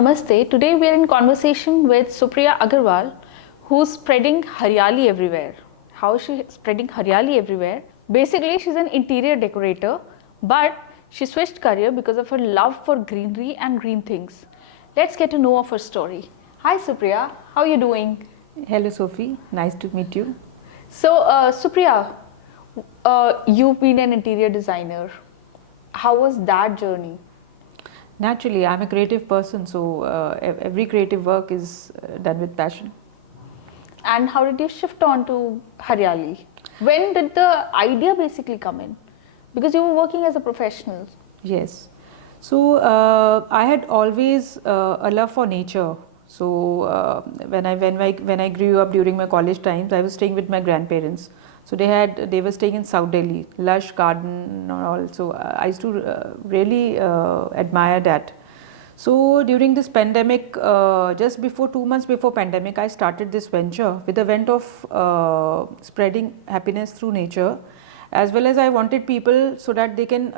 namaste. Today we are in conversation with Supriya Agarwal, who's spreading Haryali everywhere. How is she spreading Haryali everywhere? Basically, she's an interior decorator, but she switched career because of her love for greenery and green things. Let's get to know of her story. Hi Supriya, how are you doing? Hello Sophie, nice to meet you. So Supriya, you've been an interior designer. How was that journey? Naturally, I'm a creative person, so every creative work is done with passion. And how did you shift on to Haryali? When did the idea basically come in? Because you were working as a professional. Yes. So I had always a love for nature. So when I grew up during my college times, I was staying with my grandparents. So they were staying in South Delhi, lush garden and all. So I used to really admire that. So during this pandemic, just before 2 months before pandemic, I started this venture with the vent of spreading happiness through nature, as well as I wanted people so that they can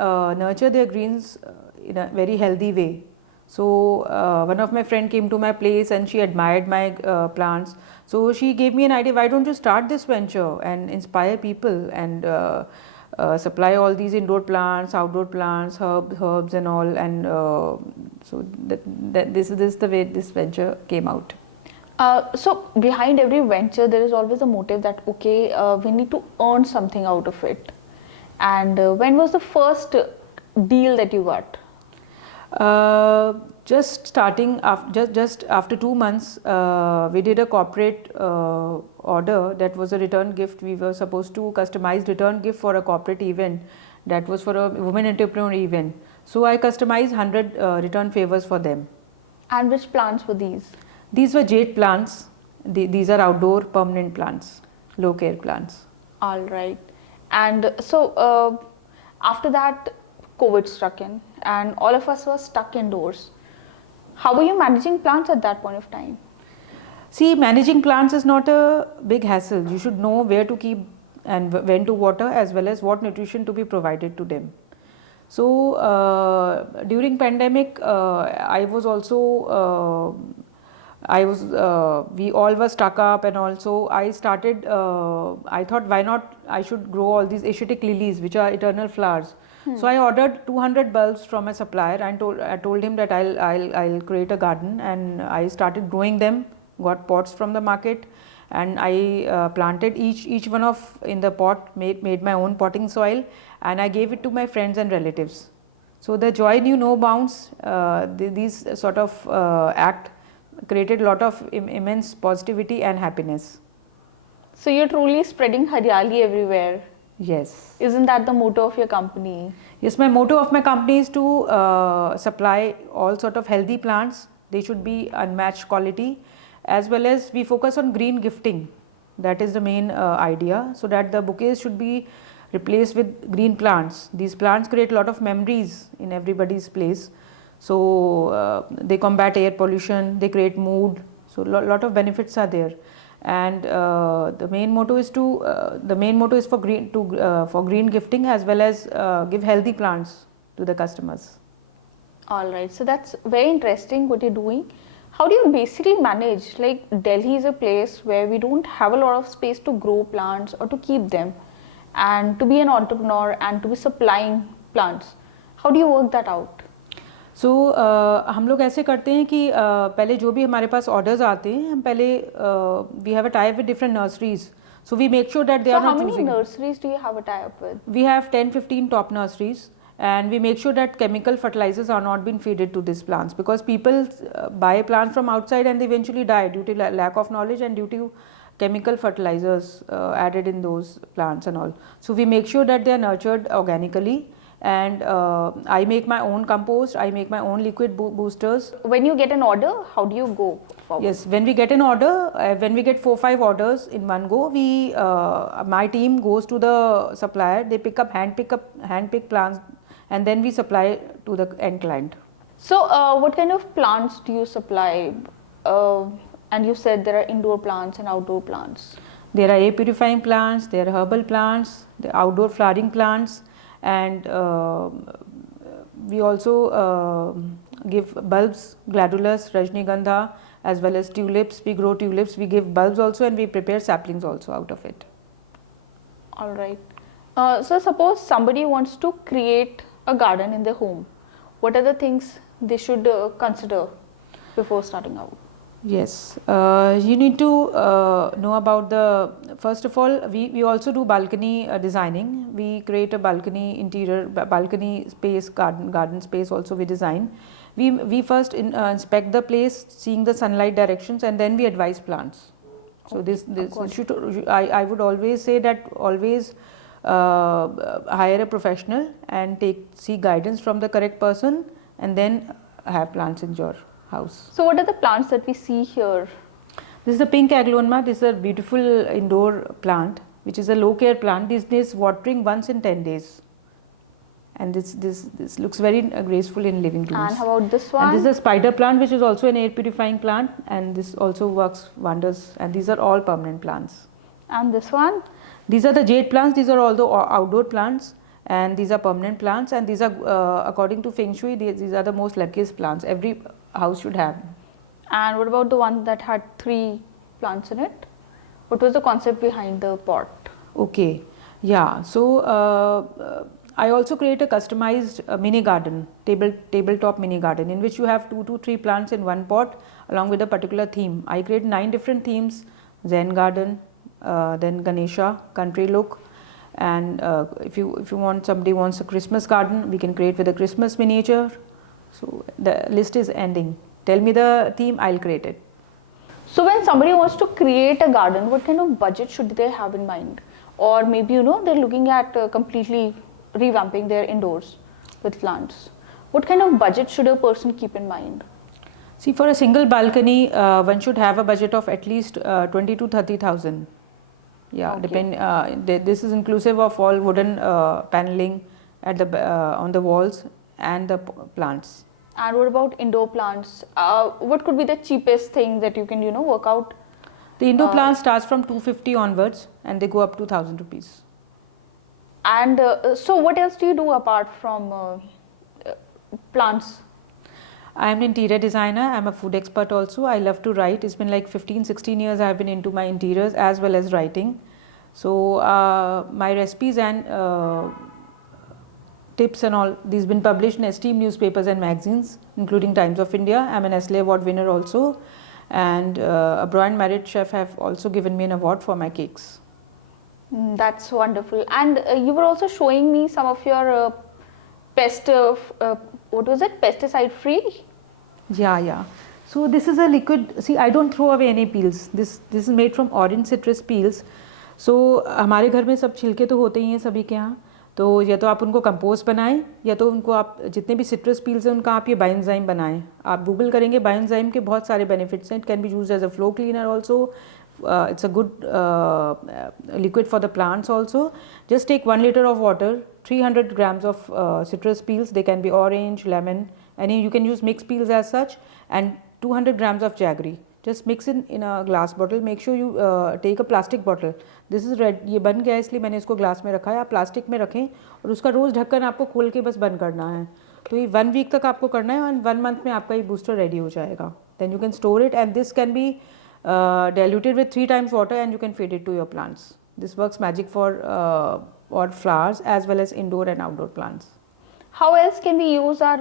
nurture their greens in a very healthy way. So one of my friend came to my place and she admired my plants. So she gave me an idea, why don't you start this venture and inspire people and supply all these indoor plants, outdoor plants, herbs and all, and so this is the way this venture came out. So behind every venture, there is always a motive that okay, we need to earn something out of it. And when was the first deal that you got? Just starting just after 2 months, we did a corporate order that was a return gift. We were supposed to customize return gift for a corporate event that was for a women entrepreneur event. So I customized 100 return favors for them. And which plants were these? These were jade plants. These are outdoor permanent plants, low care plants. All right. And so after that, COVID struck in and all of us were stuck indoors. How were you managing plants at that point of time? See, managing plants is not a big hassle. You should know where to keep and when to water, as well as what nutrition to be provided to them. So during pandemic, I was also we all were stuck up, and also I started I thought, why not I should grow all these Asiatic lilies, which are eternal flowers. So I ordered 200 bulbs from a supplier and I told him that I'll create a garden, and I started growing them, got pots from the market, and I planted each one of in the pot, made my own potting soil, and I gave it to my friends and relatives. So the joy knew no bounds. These sort of act created a lot of immense positivity and happiness. So you're truly spreading Haryali everywhere. Yes. Isn't that the motto of your company? Yes, my motto of my company is to supply all sort of healthy plants. They should be unmatched quality, as well as we focus on green gifting. That is the main idea, so that the bouquets should be replaced with green plants. These plants create a lot of memories in everybody's place. So they combat air pollution, they create mood. So lot of benefits are there. And the main motto is for green gifting, as well as give healthy plants to the customers. All right, so that's very interesting what you're doing. How do you basically manage, like Delhi is a place where we don't have a lot of space to grow plants or to keep them, and to be an entrepreneur and to be supplying plants, how do you work that out? So हम लोग ऐसे करते हैं कि पहले जो भी हमारे पास ऑर्डर्स आते हैं, हम पहले we have a tie-up with different nurseries. So we make sure that they are not So how choosing. many nurseries do you have a tie-up with? We have 10-15 top nurseries, and we make sure that chemical fertilizers are not being fed to these plants, because people buy plants from outside and they eventually die due to lack of knowledge and due to chemical fertilizers added in those plants and all. So we make sure that they are nurtured organically. And I make my own compost, I make my own liquid boosters. When you get an order, how do you go forward? Yes, when we get an order, when we get 4-5 orders in one go, my team goes to the supplier, they hand pick plants, and then we supply to the end client. So what kind of plants do you supply? And you said there are indoor plants and outdoor plants. There are air purifying plants, there are herbal plants, there are outdoor flowering plants, and we also give bulbs, gladulus, rajnigandha, as well as tulips. We grow tulips, we give bulbs also, and we prepare saplings also out of it. All right. So suppose somebody wants to create a garden in their home. What are the things they should consider before starting out? Yes, you need to know about first of all, we also do balcony designing. We create a balcony interior, balcony space, garden space also we design. We first inspect the place, seeing the sunlight directions, and then we advise plants. So this I would always say that always hire a professional and seek guidance from the correct person, and then have plants in your house. So what are the plants that we see here? This is a pink aglaonema. This is a beautiful indoor plant, which is a low care plant. This needs watering once in 10 days. And this looks very graceful in living rooms. And how about this one? And this is a spider plant, which is also an air purifying plant, and this also works wonders. And these are all permanent plants. And this one? These are the jade plants. These are all the outdoor plants, and these are permanent plants. And these are, according to Feng Shui, these are the most luckiest plants every house should have. And what about the one that had 3 plants in it? What was the concept behind the pot? Okay, yeah. So I also create a customized mini garden, tabletop mini garden, in which you have 2 to 3 plants in one pot along with a particular theme. I create 9 different themes: Zen garden, then Ganesha, country look, and if you want, somebody wants a Christmas garden, we can create with a Christmas miniature. So the list is ending. Tell me the theme, I'll create it. So when somebody wants to create a garden, what kind of budget should they have in mind? Or maybe they're looking at completely revamping their indoors with plants. What kind of budget should a person keep in mind? See, for a single balcony, one should have a budget of at least 20 to 30,000. Yeah, Okay. This is inclusive of all wooden paneling at on the walls and the plants. And what about indoor plants? What could be the cheapest thing that you can work out? The indoor plant starts from 250 onwards, and they go up to 1,000 rupees. And so what else do you do apart from plants? I am an interior designer. I am a food expert also. I love to write. It's been like 15-16 years I have been into my interiors as well as writing. So my recipes and tips and all, these been published in esteemed newspapers and magazines, including Times of India. I am an Nestle Award winner also, and a Brian Merit chef have also given me an award for my cakes. That's wonderful. And you were also showing me some of your what was it? Pesticide free? Yeah. So this is a liquid. See, I don't throw away any peels. This is made from orange citrus peels. So हमारे घर में सब छिलके तो होते ही हैं सभी के यहाँ. तो या तो आप उनको कंपोस्ट बनाएं, या तो उनको आप जितने भी सिट्रस पील्स हैं उनका आप ये बायोएंजाइम बनाएं. आप गूगल करेंगे, बायोएंजाइम के बहुत सारे बेनिफिट्स हैं. It can be used as a floor cleaner also. It's a good liquid for the plants also. Just take 1 liter of water, 300 grams of citrus peels. They can be orange, lemon, any. You can use mixed peels as such, and 200 grams of jaggery. Just mix it in a glass bottle. Make sure you take a plastic bottle. This is red. ये बन गया इसलिए मैंने इसको glass में रखा है. आप प्लास्टिक में रखें और उसका रोज़ ढक्कन आपको खोल के बस बंद करना है. तो ये 1 वीक तक आपको करना है, और 1 मंथ में आपका ये बूस्टर रेडी हो जाएगा. Then you can store it, and this can be diluted with 3 times water, and you can feed it to your plants. This works magic for flowers as well as indoor and outdoor plants. How else can we use our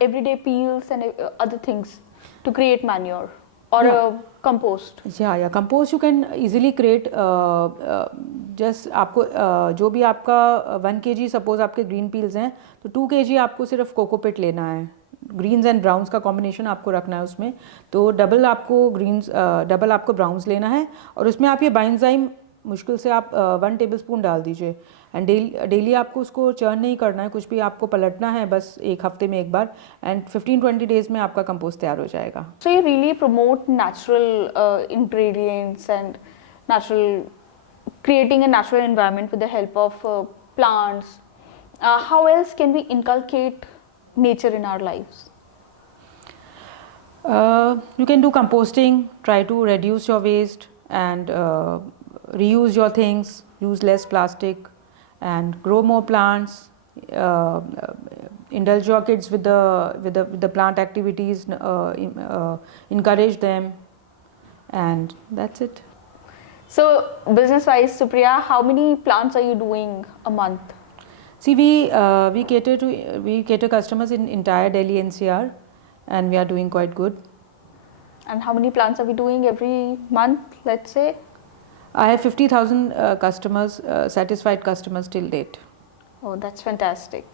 everyday peels and other things to create manure or compost? Yeah. Compost you can easily create. Just आपको जो भी आपका 1 kg suppose आपके green peels हैं, तो 2 kg आपको सिर्फ cocopeat लेना है. ग्रीन्स एंड ब्राउन्स का कॉम्बिनेशन आपको रखना है उसमें. तो डबल आपको ब्राउन्स लेना है, और उसमें आप ये बायोएंजाइम मुश्किल से आप 1 टेबलस्पून डाल दीजिए. एंड डेली आपको उसको चर्न नहीं करना है, कुछ भी आपको पलटना है बस 1 हफ्ते में 1 बार, एंड 15-20 डेज में आपका कंपोस्ट तैयार हो जाएगा. So you really promote natural ingredients and creating a natural environment with the help of plants. How else can we inculcate nature in our lives? You can do composting, try to reduce your waste, and reuse your things, use less plastic, and grow more plants, indulge your kids with the plant activities, encourage them, and that's it. So, business-wise, Supriya, how many plants are you doing a month? See, we cater customers in entire Delhi NCR, and we are doing quite good. And how many plants are we doing every month, let's say? I have 50,000 customers, satisfied customers till date. Oh, that's fantastic.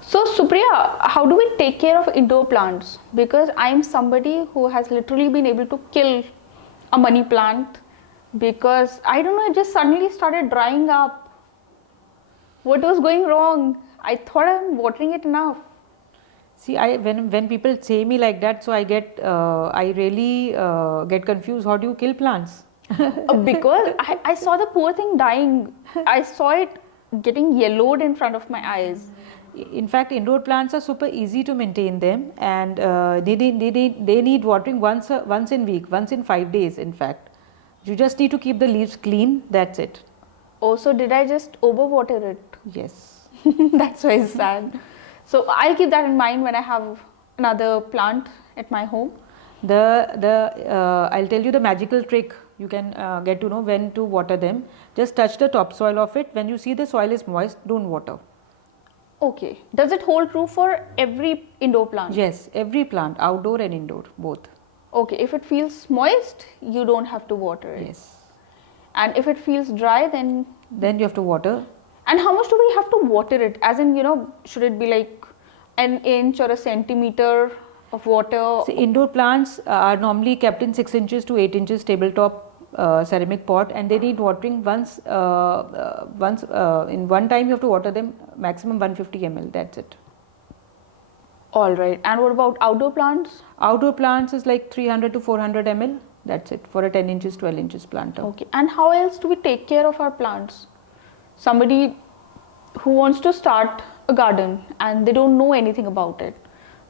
So, Supriya, how do we take care of indoor plants? Because I'm somebody who has literally been able to kill a money plant because I don't know, it just suddenly started drying up. What was going wrong? I thought I'm watering it enough. See, when people say me like that, so I really get confused. How do you kill plants? Because I saw the poor thing dying. I saw it getting yellowed in front of my eyes. In fact, indoor plants are super easy to maintain them, and they need watering once in week, once in 5 days. In fact, you just need to keep the leaves clean. That's it. Oh, so did I just overwater it? Yes. That's why it's sad. So I'll keep that in mind when I have another plant at my home. I'll tell you the magical trick. You can get to know when to water them. Just touch the topsoil of it. When you see the soil is moist, don't water. Okay. Does it hold true for every indoor plant? Yes, every plant, outdoor and indoor, both. Okay. If it feels moist, you don't have to water it. Yes. And if it feels dry, then you have to water. And how much do we have to water it? As in, should it be like an inch or a centimeter of water? See, indoor plants are normally kept in 6 inches to 8 inches tabletop ceramic pot, and they need watering once in one time. You have to water them maximum 150 ml. That's it. All right. And what about outdoor plants? Outdoor plants is like 300 to 400 ml. That's it for a 10 inches, 12 inches planter. Okay. And how else do we take care of our plants? Somebody who wants to start a garden and they don't know anything about it.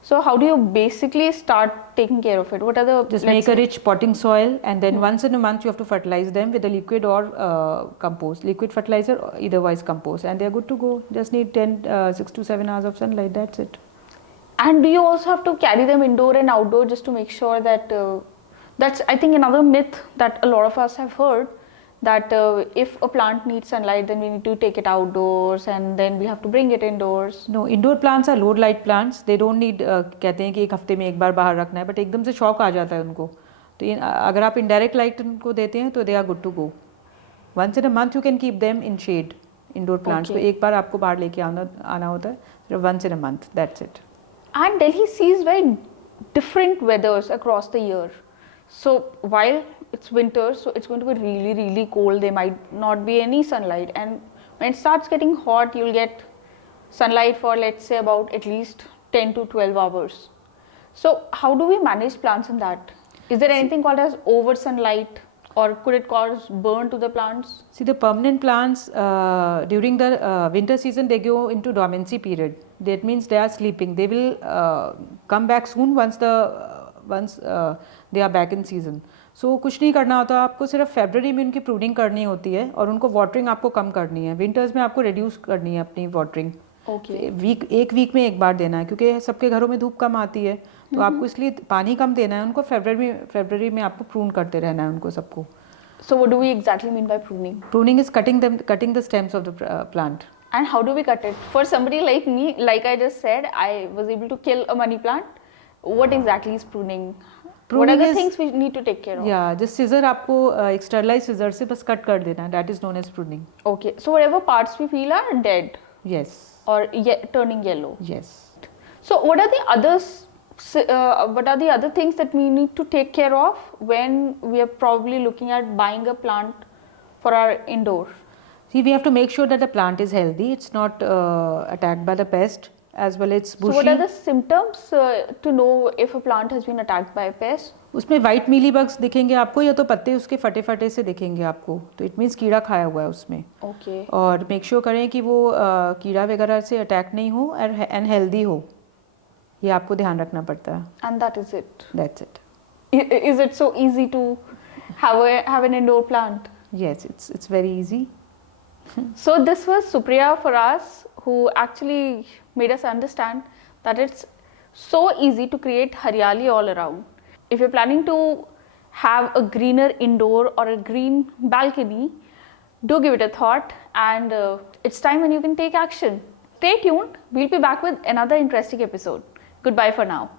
So how do you basically start taking care of it? What are the... Just make a rich potting soil, and then once in a month you have to fertilize them with a liquid or compost. Liquid fertilizer or otherwise compost, and they are good to go. Just need 6 to 7 hours of sunlight. That's it. And do you also have to carry them indoor and outdoor just to make sure that... that's, I think, another myth that a lot of us have heard, that if a plant needs sunlight, then we need to take it outdoors and then we have to bring it indoors. No, indoor plants are low light plants. They don't need कहते हैं कि एक हफ्ते में एक बार बाहर रखना है, but एकदम से शौक आ जाता है उनको. तो अगर आप indirect light उनको देते हैं तो they are good to go. Once in a month you can keep them in shade. Indoor plants को एक बार आपको बाहर लेके आना होता है. Once in a month. That's it. And Delhi sees very different weathers across the year. So while it's winter, so it's going to be really, really cold. There might not be any sunlight, and when it starts getting hot, you'll get sunlight for, let's say, about at least 10 to 12 hours. So how do we manage plants in that? Is there anything called as over sunlight, or could it cause burn to the plants? See, the permanent plants during the winter season, they go into dormancy period. That means they are sleeping. They will come back soon once they are back in season. So कुछ नहीं करना होता, आपको सिर्फ फरवरी में उनकी pruning करनी होती है और उनको वाटरिंग आपको कम करनी है. विंटर्स में आपको रिड्यूस करनी है अपनी वाटरिंग. ओके. एक वीक में एक बार देना है, क्योंकि सबके घरों में धूप कम आती है, तो आपको इसलिए पानी कम देना है उनको. फरवरी में आपको प्रून करते रहना है उनको सबको. So what do we exactly mean by pruning? Pruning is cutting the stems of the plant. And how do we cut it? For somebody like me, like I just said, I was able to kill a money plant. What exactly is pruning? What are the things we need to take care of? Yeah, just scissor आपको एक sterilized scissor से बस cut कर देना. That is known as pruning. Okay, so whatever parts we feel are dead. Yes. Or turning yellow. Yes. So what are the others? What are the other things that we need to take care of when we are probably looking at buying a plant for our indoor? See, we have to make sure that the plant is healthy. It's not attacked by the pest. As well it's bushy. So what are the symptoms to know if a plant has been attacked by a pest? उसमें white mealybugs दिखेंगे आपको, या तो पत्ते उसके फटे से दिखेंगे आपको, तो it means कीड़ा खाया हुआ है उसमें. Okay. और make sure करें कि वो कीड़ा वगैरह से अटैक नहीं हो and healthy हो, ये आपको ध्यान रखना पड़ता है. And that is it. That's it. Is it so easy to have an indoor plant? Yes, it's very easy. So this was Supriya for us, who actually made us understand that it's so easy to create Haryali all around. If you're planning to have a greener indoor or a green balcony, do give it a thought, and it's time when you can take action. Stay tuned, we'll be back with another interesting episode. Goodbye for now.